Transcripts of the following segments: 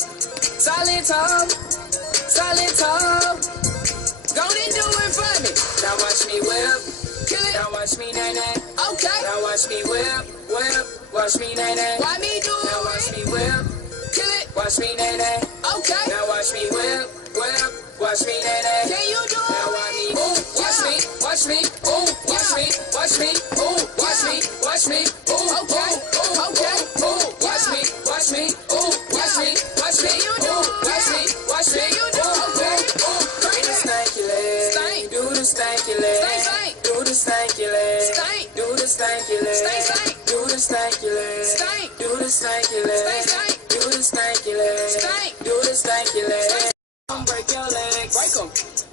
Silent talk, silent talk. Go and do it for me. Now watch me whip, kill it. Now watch me nay nay. Okay. Now watch me whip, whip. Watch me nay nay. Why me do it? Now watch me whip, kill it. Watch me nay nay. Okay. Now watch me whip, whip. Watch me nay nay. Can you do it? Now watch me, ooh, watch me, watch me, ooh, watch me, watch me, ooh, watch me, watch me, ooh, okay, okay, ooh, watch me, watch me, ooh, watch me, watch me, you do, watch me, watch me, you do, okay, ooh, do the stanky leg, stank, do the stanky leg, stank, do the stanky leg, stank, do the stanky leg, stank, do the stanky leg, stank, do the stanky leg, stank, do the stanky leg, stank, do the stanky leg. Break your legs, break them,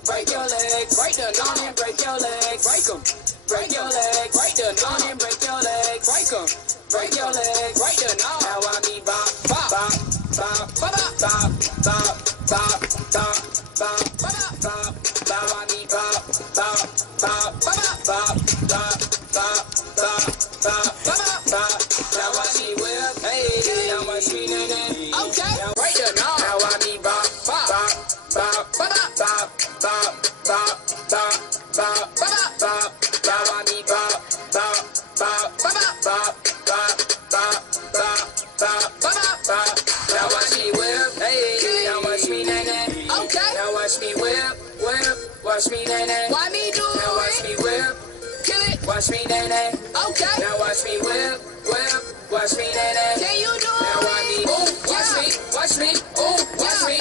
break your legs, break the lawn and break your legs, break them, break your legs, break the lawn and break your legs, break them, break your legs, break the lawn. Now I be bop, bop, bop, bop, bop, bop, bop, bop, bop, bop, bop, bop. Now I be bop, bop, bop, bop, bop, bop, bop, bop, bop, bop, bop. Now I be whip, hey, now watch me nay nay. Okay, break the lawn. Now I be bop, bop, bop. Bop, bop, bop, bop, bop, bop, bop, bop, bop. Now I need bop, bop, bop, bop, bop, bop, bop, bop, bop, bop, bop. Now watch me whip, hey. Now watch me nay nay. Okay. Now watch me whip, whip. Watch me nay nay. Why me do it? Now watch me whip, kill it. Watch me nay nay. Okay. Now watch me whip, whip. Watch me nay nay. Can you do it? Now watch me, ooh, watch me, ooh, watch me.